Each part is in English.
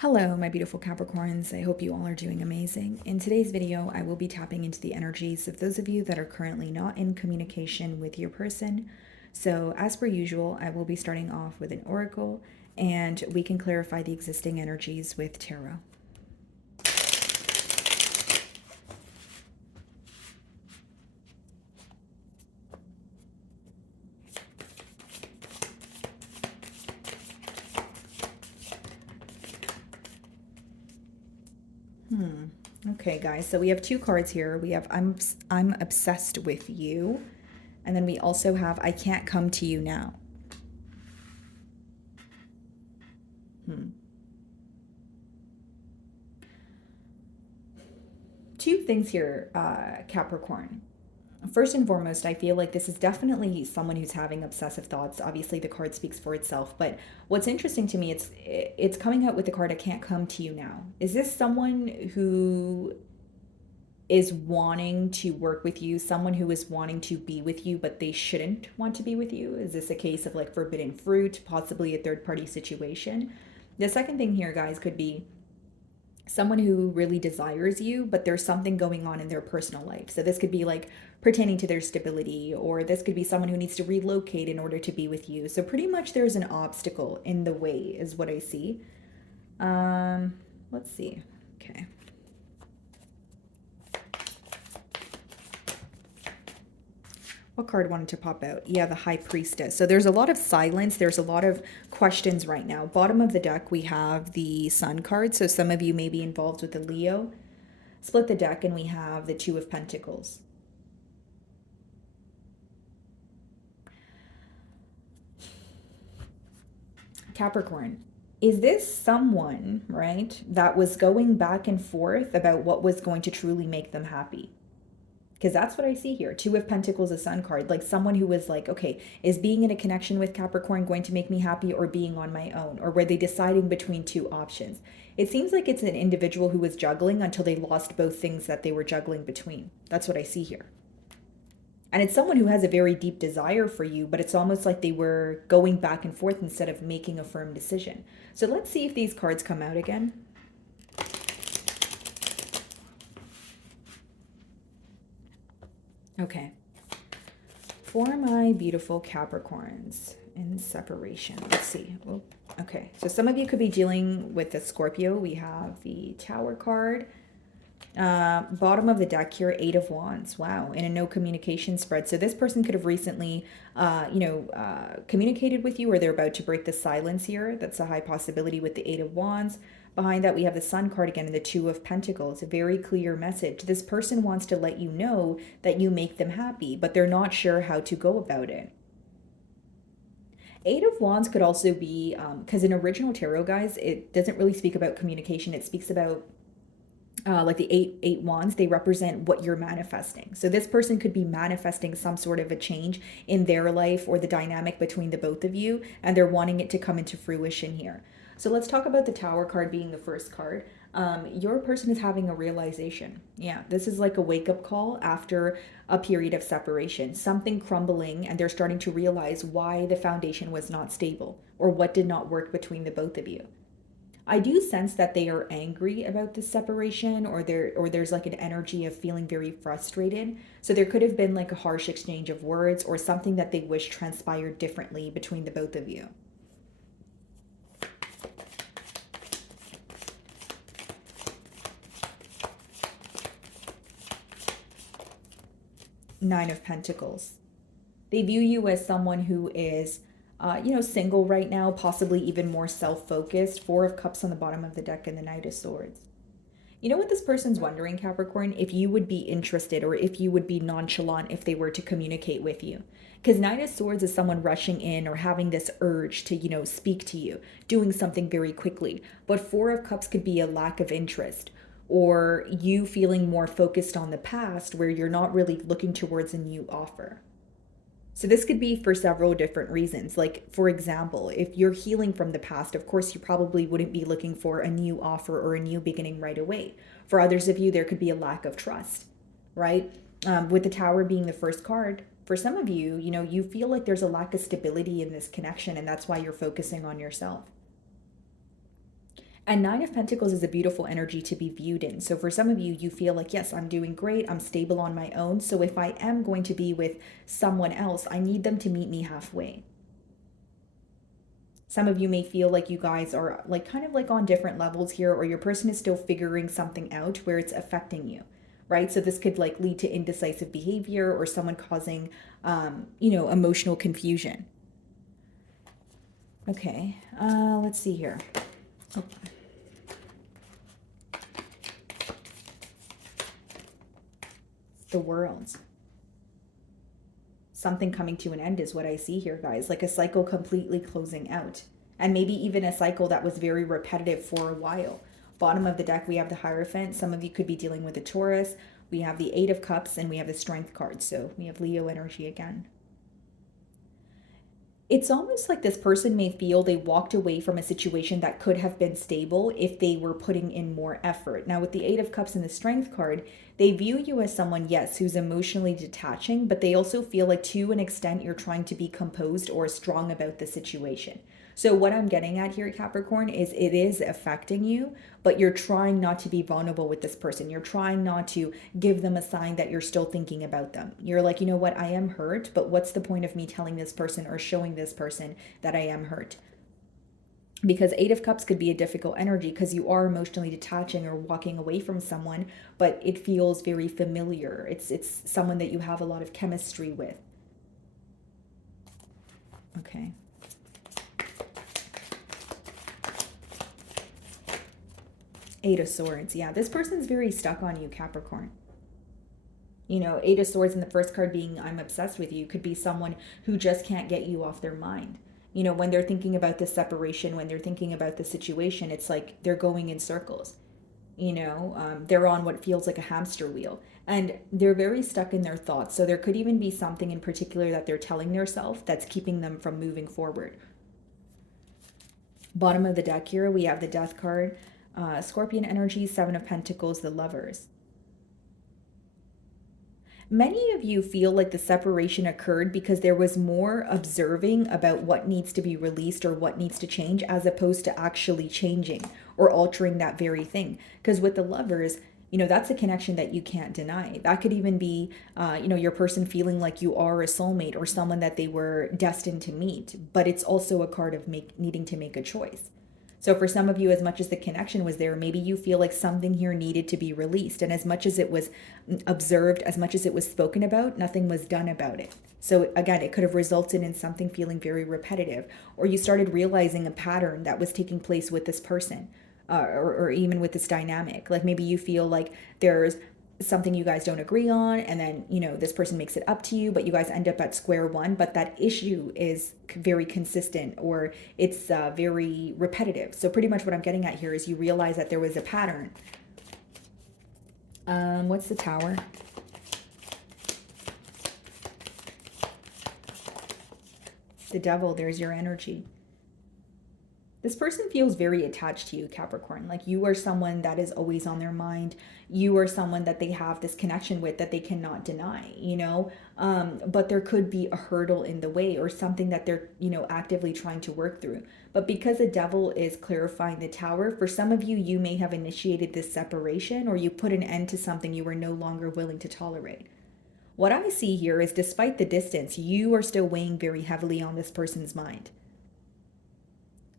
Hello, my beautiful Capricorns. I hope you all are doing amazing. In today's video, I will be tapping into the energies of those of you that are currently not in communication with your person. So, as per usual, I will be starting off with an oracle and we can clarify the existing energies with tarot. Okay, guys. So we have two cards here. We have I'm obsessed with you, and then we also have I can't come to you now. Two things here, Capricorn. First and foremost, I feel like this is definitely someone who's having obsessive thoughts. Obviously, the card speaks for itself, but what's interesting to me, it's coming out with the card I can't come to you now. Is this someone who is wanting to work with you, someone who is wanting to be with you, but they shouldn't want to be with you? Is this a case of like forbidden fruit, possibly a third party situation? The second thing here, guys, could be someone who really desires you, but there's something going on in their personal life. So this could be like pertaining to their stability, or this could be someone who needs to relocate in order to be with you. So pretty much there's an obstacle in the way, is what I see. Let's see. Okay. What card wanted to pop out? Yeah, the High Priestess. So there's a lot of silence. There's a lot of questions right now. Bottom of the deck, we have the Sun card. So some of you may be involved with the Leo. Split the deck, and we have the Two of Pentacles. Capricorn, is this someone, right, that was going back and forth about what was going to truly make them happy? Because that's what I see here. Two of Pentacles, a Sun card. Like someone who was like, okay, is being in a connection with Capricorn going to make me happy, or being on my own? Or were they deciding between two options? It seems like it's an individual who was juggling until they lost both things that they were juggling between. That's what I see here. And it's someone who has a very deep desire for you, but it's almost like they were going back and forth instead of making a firm decision. So let's see if these cards come out again. Okay. For my beautiful Capricorns in separation, let's see. Oh, okay, so some of you could be dealing with the Scorpio. We have the Tower card. Bottom of the deck here, Eight of Wands. Wow, in a no communication spread. So this person could have recently, communicated with you, or they're about to break the silence here. That's a high possibility with the Eight of Wands. Behind that, we have the Sun card again and the Two of Pentacles. A very clear message. This person wants to let you know that you make them happy, but they're not sure how to go about it. Eight of Wands could also be, because in original tarot, guys, it doesn't really speak about communication. It speaks about like the eight wands, they represent what you're manifesting. So this person could be manifesting some sort of a change in their life, or the dynamic between the both of you, and they're wanting it to come into fruition here. So let's talk about the Tower card being the first card. Your person is having a realization. Yeah, this is like a wake-up call after a period of separation, something crumbling, and they're starting to realize why the foundation was not stable, or what did not work between the both of you. I do sense that they are angry about this separation, or there's like an energy of feeling very frustrated. So there could have been like a harsh exchange of words, or something that they wish transpired differently between the both of you. Nine of Pentacles. They view you as someone who is single right now, possibly even more self-focused. Four of Cups on the bottom of the deck, and the Knight of Swords. You know what this person's wondering, Capricorn? If you would be interested, or if you would be nonchalant if they were to communicate with you. Because Knight of Swords is someone rushing in, or having this urge to, speak to you, doing something very quickly. But Four of Cups could be a lack of interest, or you feeling more focused on the past, where you're not really looking towards a new offer. So this could be for several different reasons. Like, for example, if you're healing from the past, of course, you probably wouldn't be looking for a new offer or a new beginning right away. For others of you, there could be a lack of trust, right? With the Tower being the first card, for some of you, you feel like there's a lack of stability in this connection, and that's why you're focusing on yourself. And Nine of Pentacles is a beautiful energy to be viewed in. So for some of you, you feel like, yes, I'm doing great. I'm stable on my own. So if I am going to be with someone else, I need them to meet me halfway. Some of you may feel like you guys are like kind of like on different levels here, or your person is still figuring something out where it's affecting you, right? So this could like lead to indecisive behavior or someone causing, emotional confusion. Okay, let's see here. Oh. The World. Something coming to an end is what I see here, guys. Like a cycle completely closing out. And maybe even a cycle that was very repetitive for a while. Bottom of the deck, we have the Hierophant. Some of you could be dealing with a Taurus. We have the Eight of Cups, and we have the Strength card. So we have Leo energy again. It's almost like this person may feel they walked away from a situation that could have been stable if they were putting in more effort. Now, with the Eight of Cups and the Strength card, they view you as someone, yes, who's emotionally detaching, but they also feel like to an extent you're trying to be composed or strong about the situation. So what I'm getting at here, Capricorn, is it is affecting you, but you're trying not to be vulnerable with this person. You're trying not to give them a sign that you're still thinking about them. You're like, you know what, I am hurt, but what's the point of me telling this person or showing this person that I am hurt? Because Eight of Cups could be a difficult energy because you are emotionally detaching or walking away from someone, but it feels very familiar. It's someone that you have a lot of chemistry with. Okay. Eight of Swords. Yeah, this person's very stuck on you, Capricorn. Eight of Swords in the first card being I'm obsessed with you could be someone who just can't get you off their mind. When they're thinking about this separation, when they're thinking about the situation, it's like they're going in circles. They're on what feels like a hamster wheel. And they're very stuck in their thoughts. So there could even be something in particular that they're telling themselves that's keeping them from moving forward. Bottom of the deck here, we have the Death card. Scorpion energy, Seven of Pentacles, the Lovers. Many of you feel like the separation occurred because there was more observing about what needs to be released or what needs to change as opposed to actually changing or altering that very thing. Because with the Lovers, that's a connection that you can't deny. That could even be, your person feeling like you are a soulmate or someone that they were destined to meet. But it's also a card of needing to make a choice. So for some of you, as much as the connection was there, maybe you feel like something here needed to be released. And as much as it was observed, as much as it was spoken about, nothing was done about it. So again, it could have resulted in something feeling very repetitive, or you started realizing a pattern that was taking place with this person, or even with this dynamic. Like maybe you feel like there's something you guys don't agree on, and then this person makes it up to you, but you guys end up at square one, but that issue is very consistent, or it's very repetitive. So pretty much what I'm getting at here is you realize that there was a pattern. What's the Tower? The Devil. There's your energy. This person feels very attached to you, Capricorn. Like you are someone that is always on their mind. You are someone that they have this connection with that they cannot deny, but there could be a hurdle in the way or something that they're, actively trying to work through. But because the Devil is clarifying the Tower, for some of you, you may have initiated this separation or you put an end to something you were no longer willing to tolerate. What I see here is despite the distance, you are still weighing very heavily on this person's mind.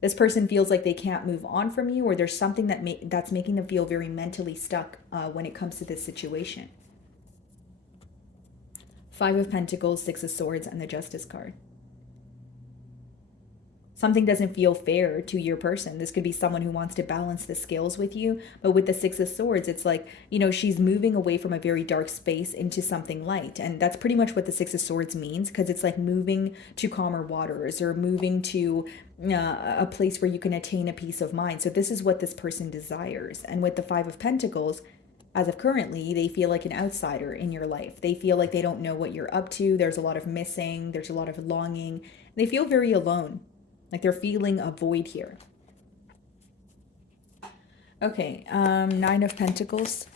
This person feels like they can't move on from you, or there's something that's making them feel very mentally stuck when it comes to this situation. Five of Pentacles, Six of Swords, and the Justice card. Something doesn't feel fair to your person. This could be someone who wants to balance the scales with you, but with the Six of Swords, it's like, she's moving away from a very dark space into something light. And that's pretty much what the Six of Swords means, because it's like moving to calmer waters or moving to a place where you can attain a peace of mind. So this is what this person desires. And with the Five of Pentacles, as of currently, they feel like an outsider in your life. They feel like they don't know what you're up to. There's a lot of missing. There's a lot of longing. They feel very alone. Like they're feeling a void here. Okay, Nine of Pentacles.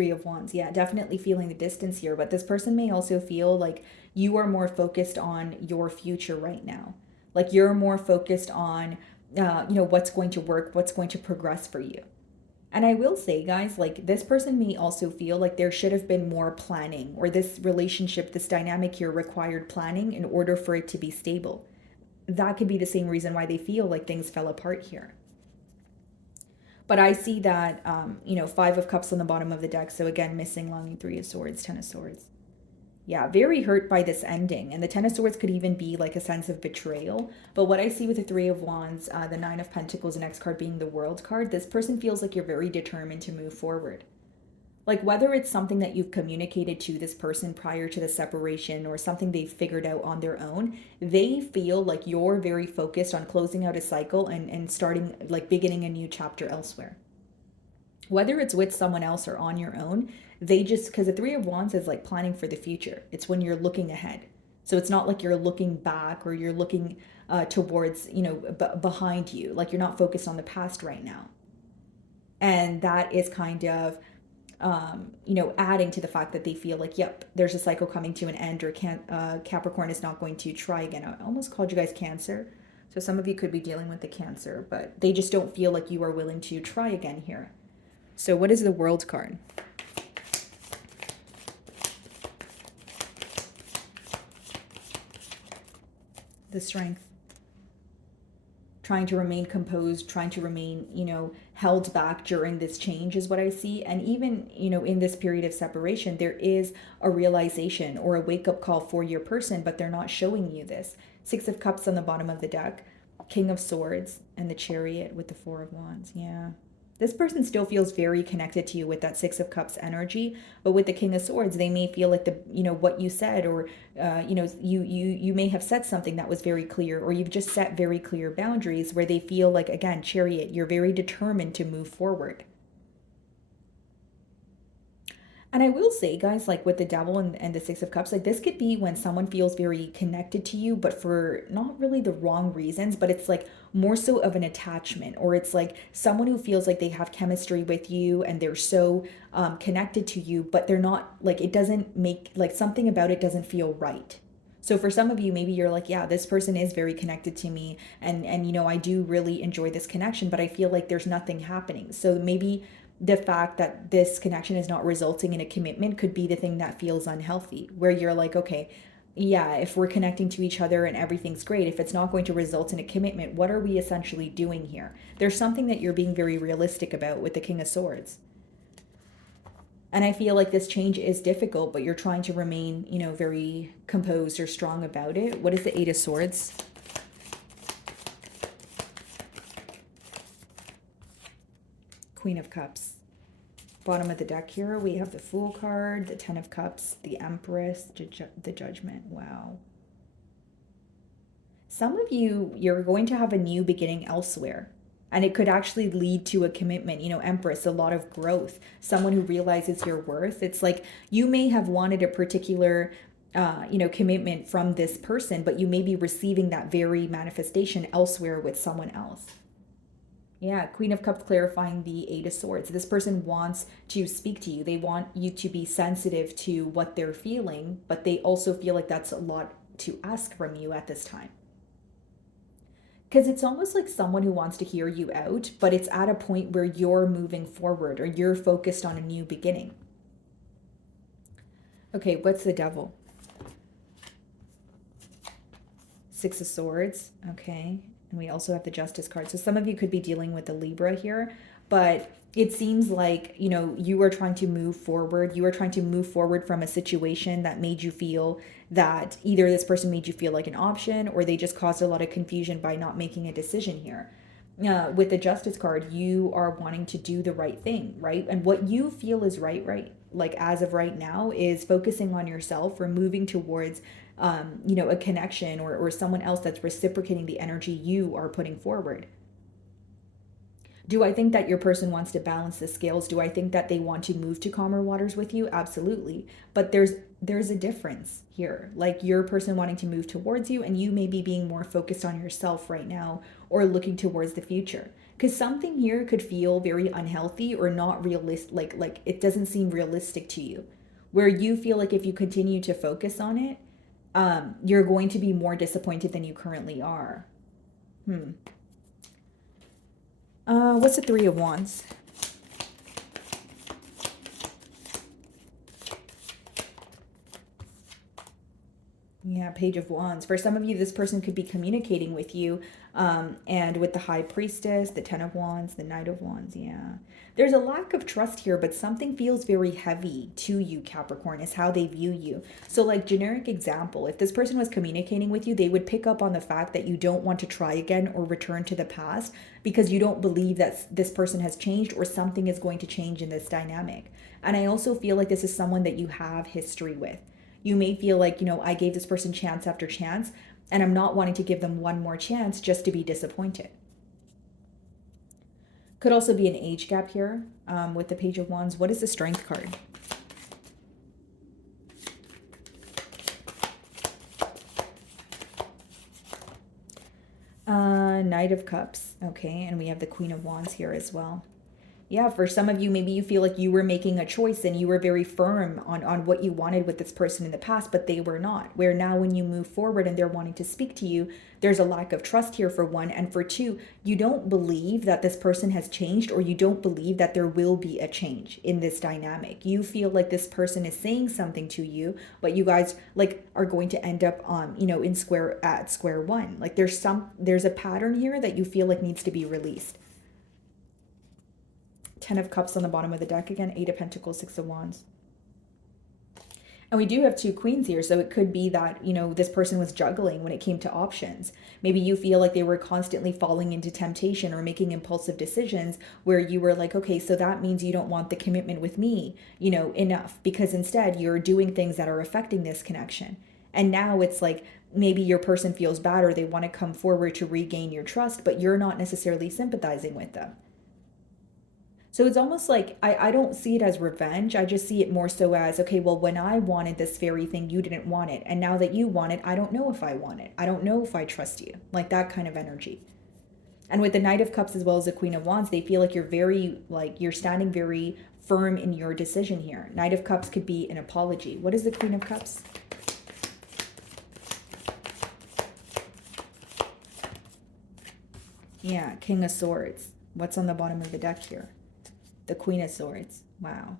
Three of Wands. Yeah, definitely feeling the distance here, but this person may also feel like you are more focused on your future right now. Like you're more focused on, what's going to work, what's going to progress for you. And I will say, guys, like this person may also feel like there should have been more planning, or this relationship, this dynamic here required planning in order for it to be stable. That could be the same reason why they feel like things fell apart here. But I see that, Five of Cups on the bottom of the deck. So again, missing, longing, Three of Swords, Ten of Swords. Yeah, very hurt by this ending. And the Ten of Swords could even be like a sense of betrayal. But what I see with the Three of Wands, the Nine of Pentacles, the next card being the World card, this person feels like you're very determined to move forward. Like whether it's something that you've communicated to this person prior to the separation or something they've figured out on their own, they feel like you're very focused on closing out a cycle and starting, like beginning a new chapter elsewhere. Whether it's with someone else or on your own, they just, because the Three of Wands is like planning for the future. It's when you're looking ahead. So it's not like you're looking back or you're looking towards, behind you. Like you're not focused on the past right now. And that is kind of, adding to the fact that they feel like, yep, there's a cycle coming to an end, or Capricorn is not going to try again. I almost called you guys Cancer. So some of you could be dealing with the Cancer, but they just don't feel like you are willing to try again here. So what is the World card? The Strength. Trying to remain composed, trying to remain, held back during this change is what I see. And even, in this period of separation, there is a realization or a wake-up call for your person, but they're not showing you this. Six of Cups on the bottom of the deck, King of Swords, and the Chariot with the Four of Wands. Yeah. This person still feels very connected to you with that Six of Cups energy, but with the King of Swords, they may feel like what you said, or you may have said something that was very clear, or you've just set very clear boundaries where they feel like, again, Chariot, you're very determined to move forward. And I will say, guys, like with the Devil and the Six of Cups, like this could be when someone feels very connected to you, but for not really the wrong reasons, but it's like more so of an attachment, or it's like someone who feels like they have chemistry with you and they're so connected to you, but they're not, like, it doesn't make, like, something about it doesn't feel right. So for some of you, maybe you're like, yeah, this person is very connected to me, and I do really enjoy this connection, but I feel like there's nothing happening. So maybe the fact that this connection is not resulting in a commitment could be the thing that feels unhealthy, where you're like, okay, yeah, if we're connecting to each other and everything's great, if it's not going to result in a commitment, what are we essentially doing here? There's something that you're being very realistic about with the King of Swords. And I feel like this change is difficult, but you're trying to remain, very composed or strong about it. What is the Eight of Swords? Queen of Cups. Bottom of the deck here, we have the Fool card, the Ten of Cups, the Empress, the Judgment. Wow. Some of you, you're going to have a new beginning elsewhere. And it could actually lead to a commitment. Empress, a lot of growth. Someone who realizes your worth. It's like you may have wanted a particular commitment from this person, but you may be receiving that very manifestation elsewhere with someone else. Yeah, Queen of Cups clarifying the Eight of Swords. This person wants to speak to you. They want you to be sensitive to what they're feeling, but they also feel like that's a lot to ask from you at this time. Because it's almost like someone who wants to hear you out, but it's at a point where you're moving forward or you're focused on a new beginning. Okay, what's the Devil? Six of Swords, okay. And we also have the Justice card. So some of you could be dealing with the Libra here, but it seems like, you are trying to move forward. You are trying to move forward from a situation that made you feel that either this person made you feel like an option, or they just caused a lot of confusion by not making a decision here. With the Justice card, you are wanting to do the right thing, right? And what you feel is right, like as of right now, is focusing on yourself or moving towards a connection or someone else that's reciprocating the energy you are putting forward. Do I think that your person wants to balance the scales? Do I think that they want to move to calmer waters with you? Absolutely. But there's a difference here. Like your person wanting to move towards you, and you may be being more focused on yourself right now or looking towards the future. Because something here could feel very unhealthy or not realistic, like it doesn't seem realistic to you, where you feel like if you continue to focus on it, you're going to be more disappointed than you currently are. What's the Three of Wands? Yeah, Page of Wands. For some of you, this person could be communicating with you. And with the High Priestess, the Ten of Wands, the Knight of Wands. Yeah. There's a lack of trust here, but something feels very heavy to you, Capricorn, is how they view you. So, like, generic example, if this person was communicating with you, they would pick up on the fact that you don't want to try again or return to the past because you don't believe that this person has changed or something is going to change in this dynamic. And I also feel like this is someone that you have history with. You may feel like, I gave this person chance after chance, and I'm not wanting to give them one more chance just to be disappointed. Could also be an age gap here with the Page of Wands. What is the Strength card? Knight of Cups. Okay, and we have the Queen of Wands here as well. Yeah, for some of you, maybe you feel like you were making a choice and you were very firm on what you wanted with this person in the past, but they were not. Where now when you move forward and they're wanting to speak to you, there's a lack of trust here for one. And for two, you don't believe that this person has changed, or you don't believe that there will be a change in this dynamic. You feel like this person is saying something to you, but you guys like are going to end up in square one. Like there's a pattern here that you feel like needs to be released. Ten of Cups on the bottom of the deck again, Eight of Pentacles, Six of Wands. And we do have two queens here, so it could be that, this person was juggling when it came to options. Maybe you feel like they were constantly falling into temptation or making impulsive decisions where you were like, okay, so that means you don't want the commitment with me, enough, because instead you're doing things that are affecting this connection. And now it's like maybe your person feels bad or they want to come forward to regain your trust, but you're not necessarily sympathizing with them. So it's almost like I don't see it as revenge. I just see it more so as, okay, well, when I wanted this very thing, you didn't want it. And now that you want it, I don't know if I want it. I don't know if I trust you. Like that kind of energy. And with the Knight of Cups as well as the Queen of Wands, they feel like you're standing very firm in your decision here. Knight of Cups could be an apology. What is the Queen of Cups? Yeah, King of Swords. What's on the bottom of the deck here? The Queen of Swords. Wow.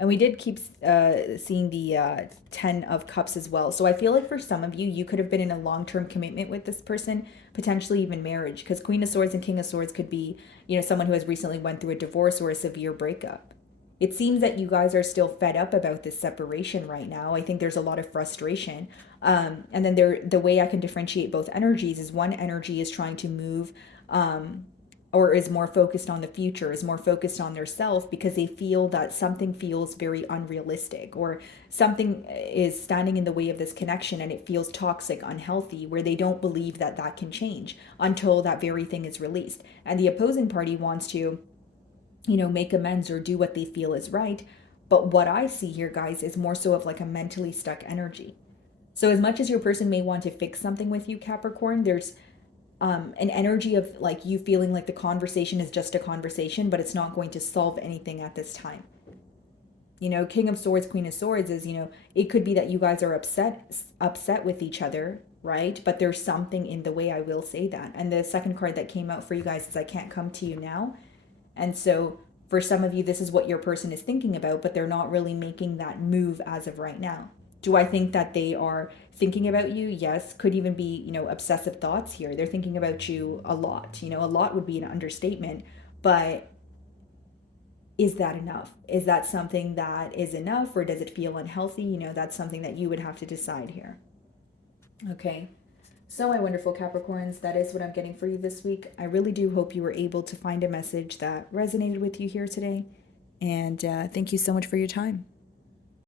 And we did keep seeing the Ten of Cups as well. So I feel like for some of you, you could have been in a long-term commitment with this person, potentially even marriage, because Queen of Swords and King of Swords could be, someone who has recently went through a divorce or a severe breakup. It seems that you guys are still fed up about this separation right now. I think there's a lot of frustration. And then the way I can differentiate both energies is one energy is trying to move or is more focused on the future, is more focused on their self because they feel that something feels very unrealistic or something is standing in the way of this connection and it feels toxic, unhealthy, where they don't believe that that can change until that very thing is released. And the opposing party wants to, make amends or do what they feel is right. But what I see here, guys, is more so of like a mentally stuck energy. So as much as your person may want to fix something with you, Capricorn, there's an energy of like you feeling like the conversation is just a conversation, but it's not going to solve anything at this time. King of Swords, Queen of Swords is, it could be that you guys are upset with each other, right? But there's something in the way, I will say that. And the second card that came out for you guys is I can't come to you now. And so for some of you, this is what your person is thinking about, but they're not really making that move as of right now. Do I think that they are thinking about you? Yes. Could even be, obsessive thoughts here. They're thinking about you a lot. A lot would be an understatement, but is that enough? Is that something that is enough, or does it feel unhealthy? That's something that you would have to decide here. Okay. So my wonderful Capricorns, that is what I'm getting for you this week. I really do hope you were able to find a message that resonated with you here today. And thank you so much for your time.